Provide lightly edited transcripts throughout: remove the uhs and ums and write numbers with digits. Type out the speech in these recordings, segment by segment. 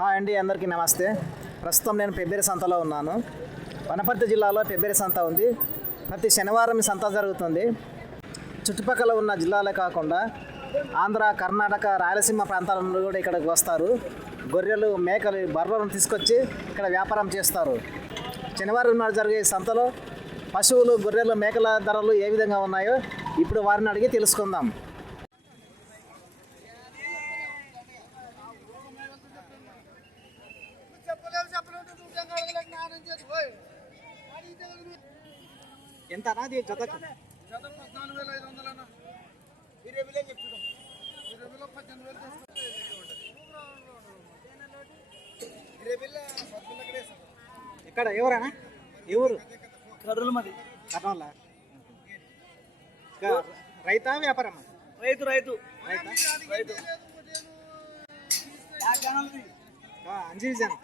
Hi అండి, అందరికీ నమస్తే. ప్రస్తుతం నేను పెబ్బేరి సంతలో ఉన్నాను. వనపర్తి జిల్లాలో పెబ్బేరి సంత ఉంది. ప్రతి శనివారం ఈ సంత జరుగుతుంది. చుట్టుపక్కల ఉన్న జిల్లాలే కాకుండా ఆంధ్ర, కర్ణాటక, రాయలసీమ ప్రాంతాల నుండి కూడా ఇక్కడికి వస్తారు. గొర్రెలు, మేకలు, బర్రెలను తీసుకొచ్చి ఇక్కడ వ్యాపారం చేస్తారు. శనివారం నాడు జరిగే సంతలో పశువులు, గొర్రెలు, మేకల ధరలు ఏ విధంగా ఉన్నాయో ఇప్పుడు వారిని అడిగి తెలుసుకుందాం. ఎంత అది జతకు? జత 14,500 ఎక్కడ ఎవరన్నా? ఎవరు? కర్నూలు మాది. కర్నూలా? రైతా వ్యాపారమా? రైతు రైతు రైతా? రైతు అంజీజన్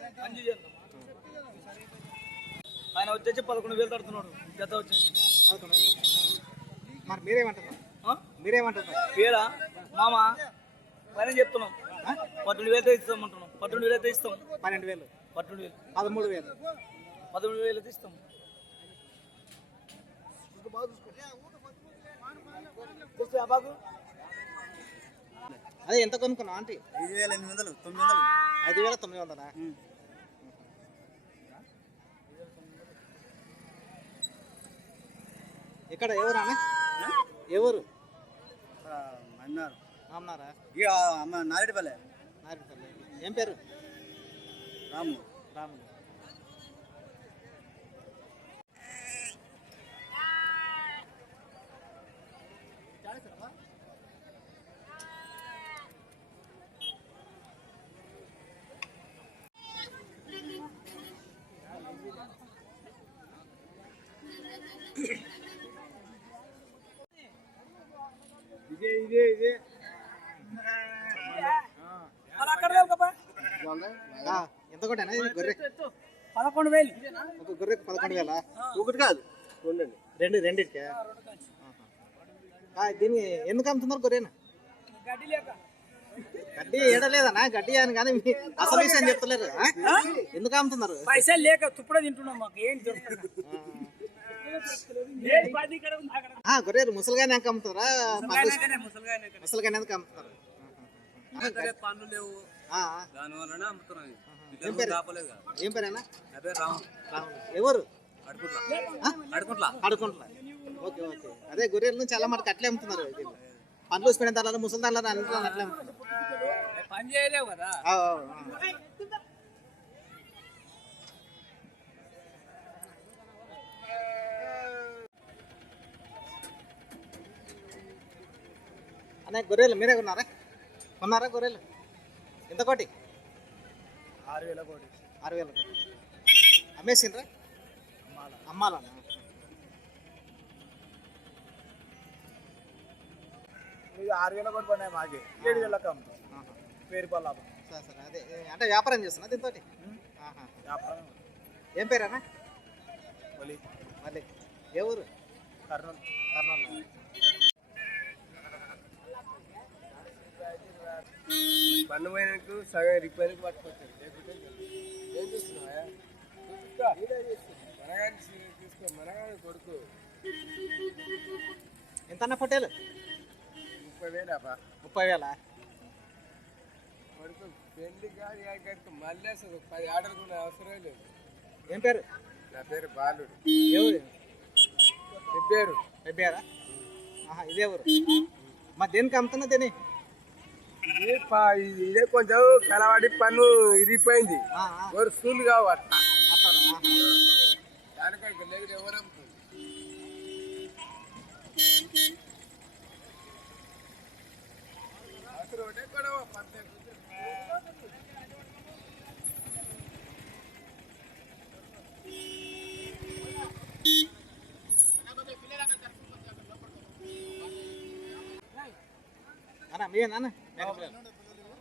ఆయన వచ్చేసి 11,000 తడుతున్నాడు. జత వచ్చేసి 11,000. మరి మీరేమంటున్నారు? పేరా మామ పైన చెప్తున్నాం. 12,000 ఇస్తామంటున్నాం. 12,000 ఇస్తాం. 12,000, 12,000, 13,000. 13,000 ఇస్తాం. అదే ఎంత కొనుక్కున్నావు ఆంటీ? 5,800, 5,900. ఇక్కడ ఎవరు అన్న? ఎవరు? అన్నారా? నారెడ్డిపల్లె. ఏం పేరు? రాము. రాములు. ఇదే ఎంత కొట్టా గొర్రె? 11,000. ఒక గొర్రెకి 11,000. ఒకటి కాదు, రెండింటికే. దీన్ని ఎందుకు అమ్ముతున్నారు గొర్రెను? గడ్డి ఏడలేదనా? గడ్డి అని కానీ అసలు విషయం చెప్తలేరు. ఎందుకు అమ్ముతున్నారు? పైసలు లేక తుప్పుడ తింటున్నాం. మాకు ఏం గొర్రెలు ముసలిగానే అమ్ముతారా? ముసలిగానే ఎందుకు అమ్ముతున్నారు? పనులు లేవు, దాని వలన అమ్ముతున్నాం. ఏం పేరేనా? రాము. ఎవరు? అడుకుంట్లా. ఓకే. అదే గొర్రెలను చాలా మటుకు అట్లే అమ్ముతున్నారు. పండ్లు వేసుకునే దానిలో ముసలి దానిలో అట్లే అమ్ముతున్నారు. పని చేయలేవు కదా. అనే గొర్రెలు మీరే కొన్నారా గొర్రెలు? ఎంత కోటి? 6,000 కోటి. 6,000 కోటి. అమ్మేసిండ్రా? అమ్మాలన్నా? ఇది 6,000 కోటి పడినాయి. మాకి 7,000 అమ్ముతాం. పేరు పల్లాభం. సరే. అదే అంటే వ్యాపారం చేస్తున్నా దీంతో? వ్యాపారం. ఏం పేరేనా? మళ్ళీ ఏ ఊరు? కర్నూలు. పన్ను పోయినట్టు సగం రిపేర్కి పట్టుకొచ్చారు. ఏం చూస్తున్నావా? తీసుకో, మనగాని కొడుకు. ఎంత అన్న పొట్టేలు? 30,000. 30,000. కొడుకు పెళ్లి కాదు, మళ్ళీ అసలు 10 ఆర్డర్లు కూడా అవసరం లేదు. ఏం పేరు? నా పేరు బాలుడు. ఎవరు? పెబ్బేరా. ఇదే ఊరు. మరి దేనికి అమ్ముతున్నా దేని? ఇదే కొంచెం కలవాడి పన్ను ఇరిగిపోయింది. స్కూల్ కావు అట్లా. దానికైతే లేదు ఎవరు అమ్ముతుంది. అన్న మీనా?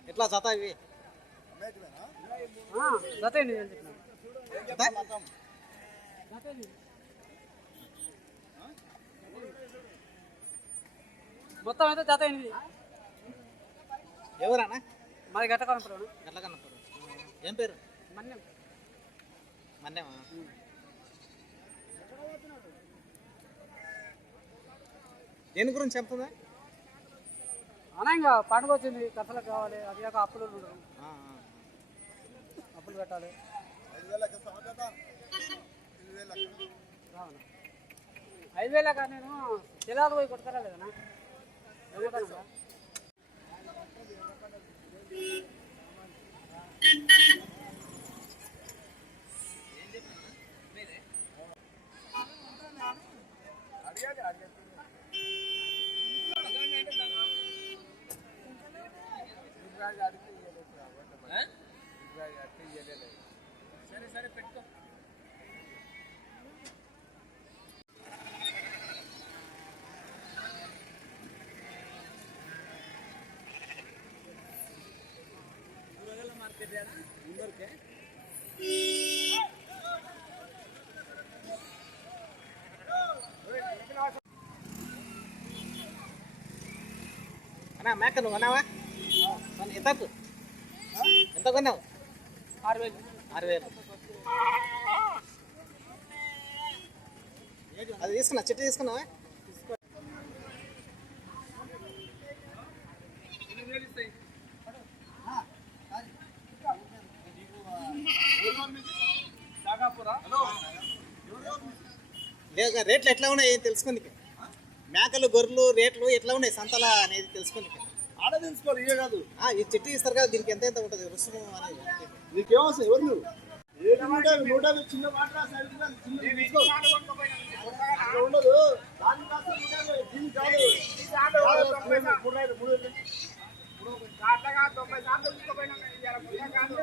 ఎట్లా జత ఇవి? మొత్తం అయితే జత 8. ఎవరన్నా? మాది గట్ల కనపడు. గట్ల కనపడు. ఏం పేరు? మన్యం. మన్నేమా? దేని గురించి చెప్తుందా? అన్నా ఇంకా పండుగ వచ్చింది, కథలకు కావాలి, అది కాక అప్పులు ఉండడం, అప్పులు కట్టాలి. 5,000 కానీ నేను జిల్లాలు పోయి కొట్టుకురా లేదన్నా. సరే సరే పెట్టుకో. మార్కెట్ ముందరికే అన్నా మేక నువ్వు కొన్నావా? ఎంతకు ఎంత కొన్నావు? 6,000. 6,000. అది తీసుకున్నా, చెట్టు తీసుకున్నావా? లేదు, రేట్లు ఎట్లా ఉన్నాయి తెలుసుకుంది. మేకలు గొర్రెలు రేట్లు ఎట్లా ఉన్నాయి సంతల అనేది తెలుసుకుంది. ఆడ తెలుసుకోవాలి, ఇవే కాదు. ఈ చెట్టు ఇస్తారు కదా, దీనికి ఎంత ఎంత ఉంటుంది రుసుము అనేది? నీకేమొస్తాయి? ఎవరు నువ్వు? 150 చిన్న మాట ఉండదు. దాని కాస్త 150, దీని కాదు.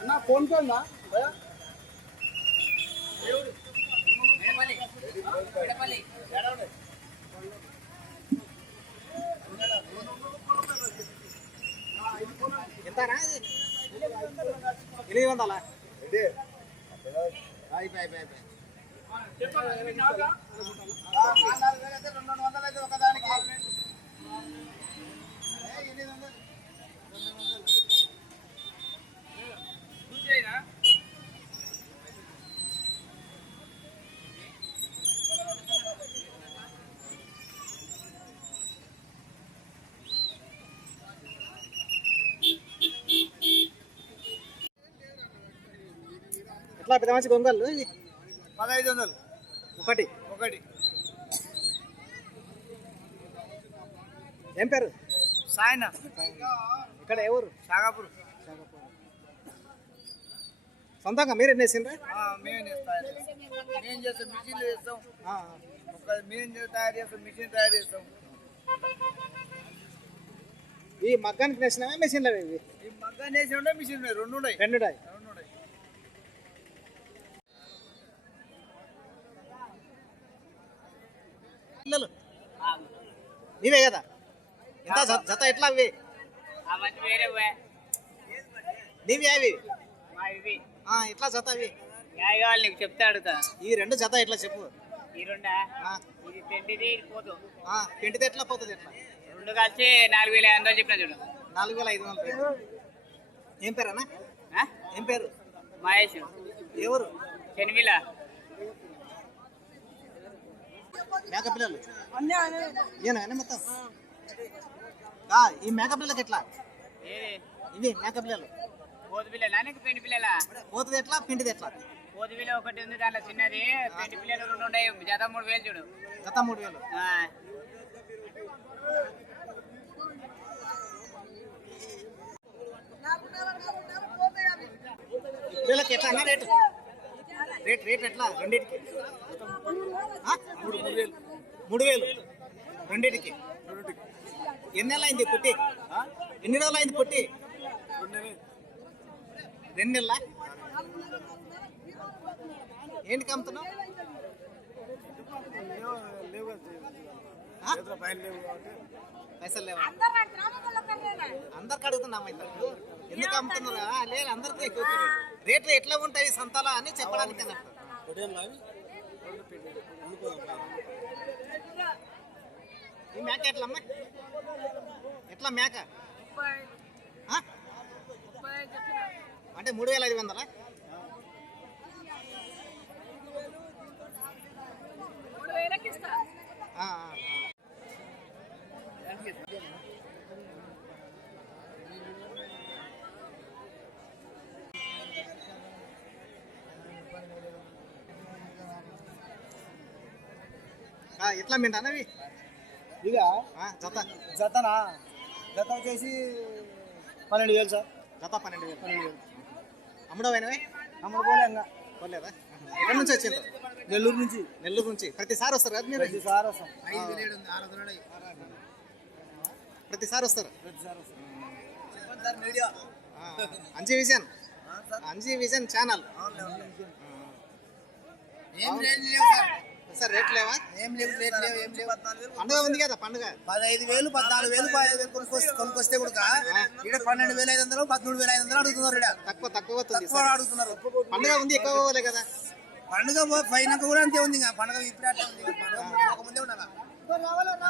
'అన్నా ఫోన్ పే ఉందా? ఎంతనా? 800. ఒకదానికి ఎట్లా పెద్ద మంచి గొంగళ్ళు? 1500 ఒకటి. ఏం పేరు? సాయన. ఇక్కడ ఎవరు? షాగాపూర్. సొంతంగా మీరు ఎన్ని వేసిండ్రా? మేము చేస్తాం, మిషన్లు చేస్తాం. మేము తయారు చేస్తాం, మిషన్ తయారు చేస్తాం. ఈ మగ్గానికి నేసినవే మిషన్లు ఇవి? ఈ మగ్గాన్ని వేసి ఉండే మిషన్ ఉన్నాయి, రెండు ఉన్నాయి. పిల్లలు నీవే కదా? ఎంత జత ఎట్లా అవి? నీవి అవి ఎట్లా జత అవి? నీకు చెప్తే అడుగుతా. ఈ రెండు జత ఎట్లా చెప్పు? ఈ రెండా? ఇది పెంటిది, ఇది పోదు. పెంటిది ఎట్లా పోతుంది ఎట్లా? రెండు కలిసి 4,500 చెప్పిన చూడు. 4,500. ఏం పేరు అన్న? ఏం పేరు? మహేష్. ఎవరు? చెనిమిల. మేక పిల్లలు ఏనా మొత్తం? ఈ మేక పిల్లలకి ఎట్లా? ఇవి మేక పిల్లలు పోతు పిల్లలా నీకు పెండి పిల్లలా? పోతుంది ఎట్లా, పిండిది ఎట్లా? పోతు పిల్ల ఒకటి ఉంది, దాంట్లో చిన్నది. పెండి పిల్లలు 2 ఉన్నాయి, జత 3,000 చూడు. జత 3,000. పిల్లలకి ఎట్లా అన్న రేటు? రేట్ ఎట్లా రెండింటికి? 3,000 రెండింటికి. ఎన్ని నెలలు అయింది పుట్టి? ఎన్ని రోజులు అయింది పుట్టి? 2 నెలల? ఏంటికి అమ్ముతున్నావు? పైసలు లేవా? అందరికి అడుగుతున్నాం ఇంతకు ఎందుకు అమ్ముతున్నారా? లేదు అందరికీ ఎక్కువ రేట్లు ఎట్లా ఉంటాయి సంతలా అని చెప్పడానికి అన్నట్టు. ఈ మేక ఎట్లా అమ్మా? ఎట్లా మేక ఆ? అంటే 3500. ఎట్లా మింటానవి ఇక జత జతనా జత వచ్చేసి 12,000 సార్. జత 12,000. అమ్ముడమైనవి అమ్ముడు పోలే ఇంకా పోలేదా? ఎక్కడి నుంచి వచ్చిండ్రు? నెల్లూరు నుంచి. నెల్లూరు నుంచి. ప్రతిసారి వస్తారు కదా మీరు? ప్రతిసారి వస్తాం. ప్రతిసారి వస్తారు. Media Anji vision, Anji vision channel. ఏం రేట్ లేవు సార్ రేట్ లేవా? ఏం లేవు రేట్ లేవు ఏం లేవు. పండుగ ఉంది కదా, పండుగ 15,000 14,000 15,000 కొనుక్కొస్తే కూడా ఇక్కడ 12,500 13,500 అడుగుతున్నారు. ఇక్కడ తక్కువ తక్కువ అడుగుతున్నారు. పండుగ ఉంది ఎక్కువ పోలే కదా. పండుగ పైన కూడా అంతే ఉంది. పండుగ ఇప్పుడు అట్లా ఉంది. పండుగ ముందే ఉండాలి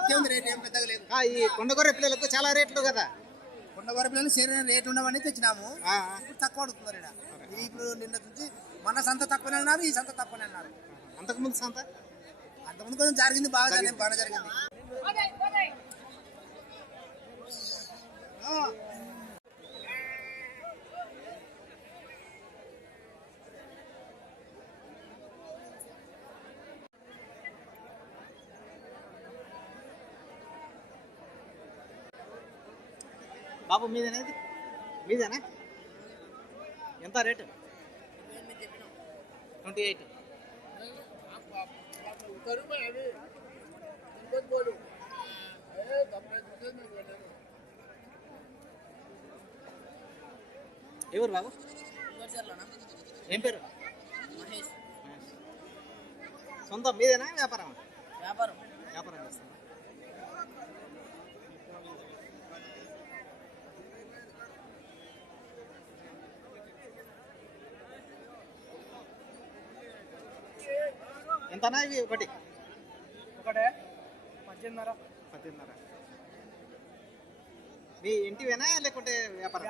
అంతే ఉంది. రేట్ ఏం పెద్దగా లేదు. ఈ కొండగొర్రె పిల్లలకు చాలా రేట్లు కదా. కొండగొర్రె పిల్లలు సరైన రేట్ ఉండవని తెచ్చినాము. ఇప్పుడు తక్కువ అడుగుతున్నారు. ఇక్కడ ఇప్పుడు నిన్న నుంచి మన సంత తక్కువనే అన్నారు, ఈ సంత తక్కువనే అన్నారు. అంతకుముందు సంత అంతకుముందు కొంచెం జరిగింది, బాగా జరిగింది, బాగా జరిగింది. బాబు మీదేనా? ఇది మీదేనా? ఎంత రేటు? 28. ఎవరు బాబు? ఏం పేరు? సొంతం మీదేనా? వ్యాపారం? వ్యాపారం చేస్తారా? ఎంతనా ఇవి? ఒకటే 18,500. మీ ఇంటివేనా లేకుంటే వ్యాపారం?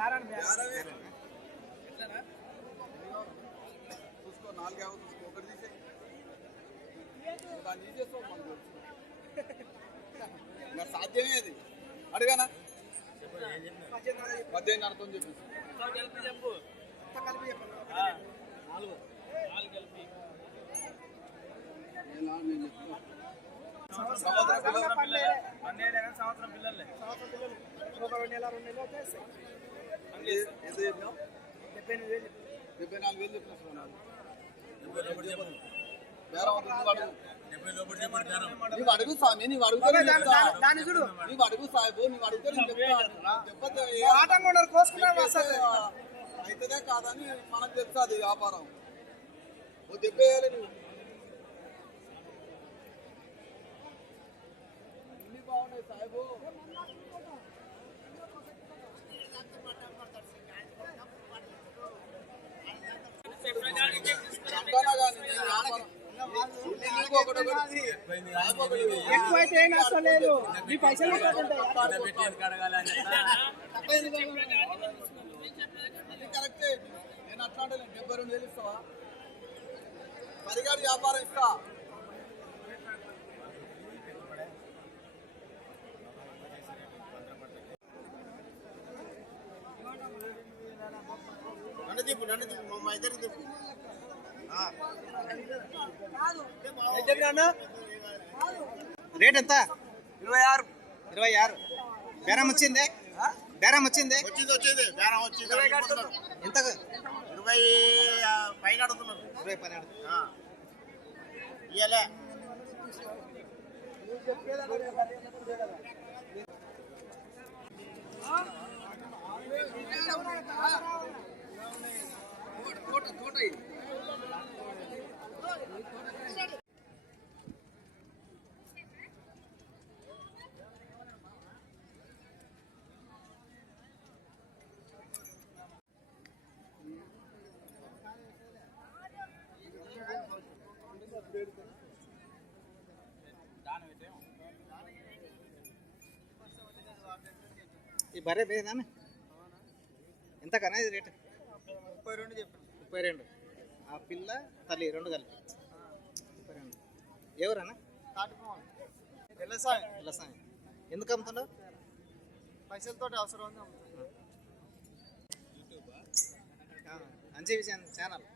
సాధ్యమే అది అడిగానా 18,500 చెప్పు. సంవత్సరం పిల్లలే 74,000 చెప్పిన నీవు అడుగు స్వామి, నీవు అడుగుతా నీవు అడుగు సాహెబు, నీవు అడుగుతా అవుతుందే కాదని మనకు తెలుసు. అది వ్యాపారం దెబ్బేయాలి. నువ్వు ఇన్ని బాగున్నాయి సాహెబు. ఎక్కువైతే ఏం నష్టం లేదు. మీ పైసలు కరెక్టే. నేను అట్లా అంటే 72,000 ఇస్తావా? 10 గాడి వ్యాపారం ఇస్తా. నన్ను మా ఇద్దరికి తిప్పు. రేట్ ఎంత? 26. 26. బేరం వచ్చిందే? బేరం వచ్చింది? వచ్చింది బేరం వచ్చింది. ఎంత? 20 పైన అడుగుతున్నారు. 20 పైన ఇయ్యలే. ఈ బర్రె పేరునా ఎంత కన్నా ఇది రేటు? 32 చెప్పాను. 32. ఆ పిల్ల తల్లి రెండు కలిపి 32. ఎవరన్నా? కాటుకోవాలి వ్యవసాయం ఎందుకు అమ్ముతున్నావు? పైసలతో అవసరం ఉంది అమ్ముతాను. మంచి విషయం ఛానల్.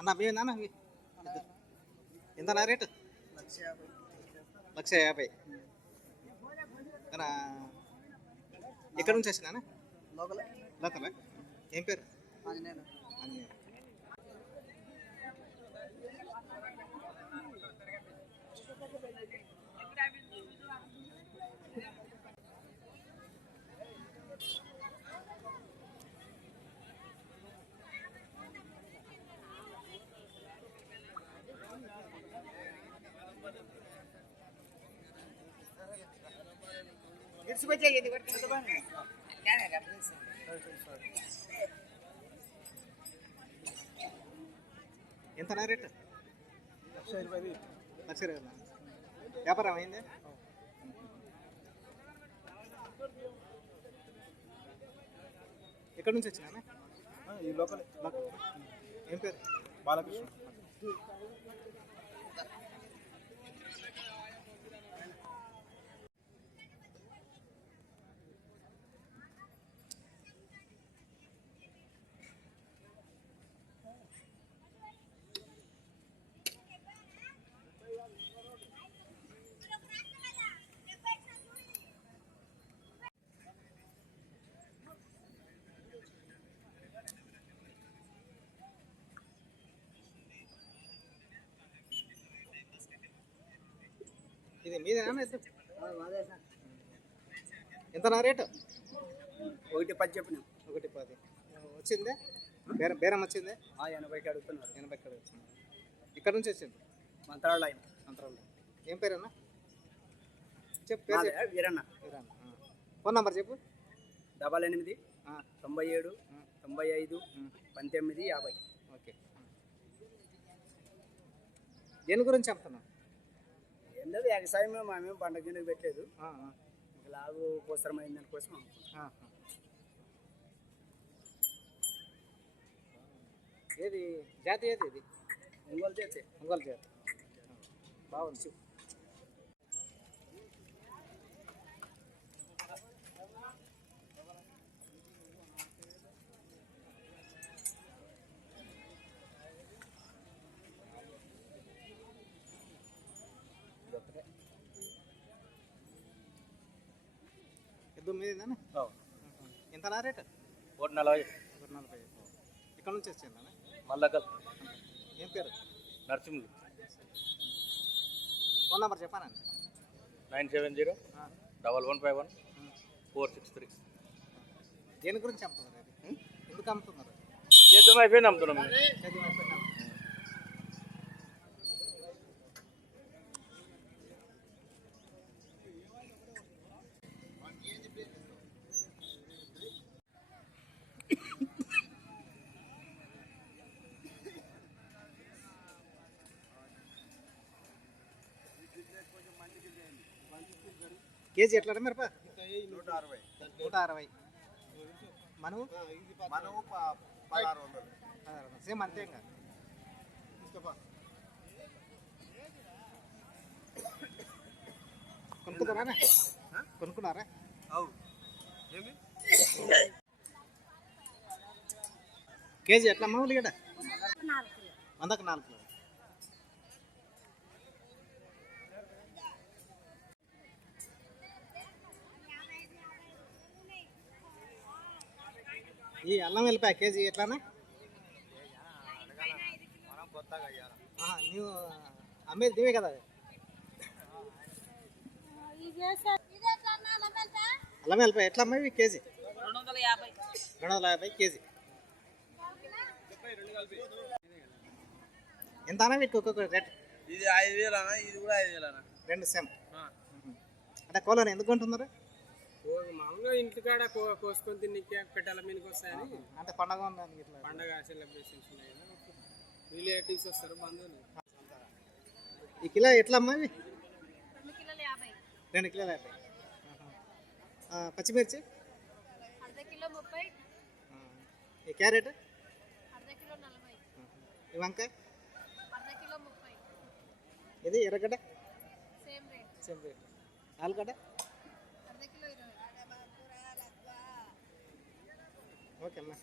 అన్న అవి ఏందన్నా అవి ఎంత నా రేటు? 1,50,000. ఎక్కడి నుంచి వచ్చినా? లోకల్. ఏం పేరు? ఆంజనేయ. ఎంత నా రేటు? 1,20,000. 1,20,000. వ్యాపారం అయింది? ఎక్కడి నుంచి వచ్చినా? ఈ లోకల్. ఏం పేరు? బాలకృష్ణ. ఇది మీదేనా? ఎంత నా రేటు? 1,10 చెప్పినాం. 1,10. వచ్చిందే బేరం వచ్చిందే? 80కి అడుగుతున్నారు. 80కి వచ్చింది. ఇక్కడ నుంచి వచ్చింది? మంత్రాలు ఆయన. మంత్రాలు. ఏం పేరు అన్న? చెప్పు పేరు. వీరన్న. వీరన్న. ఫోన్ నెంబర్ చెప్పు. 88 97 95 19 50. ఓకే. దేని గురించి చెప్తున్నా? ఏం లేదు, వ్యవసాయం మేమేం పండగ గిన్నె పెట్టలేదు. లాభ కోసరమైన దానికోసం అమ్ముకుంటాం. ఏది జాతి? ఏది ఇది? ఒంగోలు చేస్తే. ఒంగోలు జాతి. బాగుంది. ఎద్దు మీదేనా? ఎంత నా రేటు? 1,40. 1,40. ఇక్కడ నుంచి వచ్చిందా? మల్లకల్. ఏం పేరు? నరసింహులు. ఫోన్ నెంబర్ చెప్పానండి. 970 1151 463. దేని గురించి అమ్ముతున్నారు? అది ఎందుకు అమ్ముతున్నారు? చేద్దాం అయిపోయింది, అమ్ముతున్నాం. కేజీ ఎట్లా మిరప? 160. 160. మనము 1600. సేమ్ అంతే ఇంకా. కొనుక్కున్నారా? కొనుక్కున్నారా? కేజీ ఎట్లా అమ్మా ఉల్లిగడ్డ? 100కి 4 కిలో. ఈ అల్లం వెల్లిపాయ కేజీ ఎట్లానా? నీవు అమ్మేది దివే కదా? ఇవి అల్లం వెల్లిపాయ ఎట్లా అమ్మాయి ఇవి కేజీ? 250 కేజీ. ఎంత అన్న వీటికి ఒక్కొక్క రేట్? ఇది 5,000 అన్న, ఇది కూడా 5,000 అన్న. రెండు సేమ్. అంటే కోళ్ళని ఎందుకు కొంటున్నారు? మామూలుగా ఇంటికాడ కోసుకొని తిన్నికే పెట్టాల మీదకి వస్తాయని. అంటే పండగ ఉందని ఇట్లా పండగ సెలబ్రేషన్స్ ఉన్నాయి కదా, రిలేటివ్స్ వస్తారు, బంధువులు. ఈ కిలో ఎట్లా అమ్మాయి? 2 కిలోలు 50. 2 కిలోలు 50. పచ్చిమిర్చి అర్ధ కిలో 30. ఈ క్యారెట్ అర్ధ కిలో 40. ఈ వంకాయ అర్ధ కిలో 30. ఇది ఎర్రగడ్డ సేమ్ రేట్. Same rate. ఆలుగడ్డ అర్ధ కిలో 20. ఓకే అమ్మా.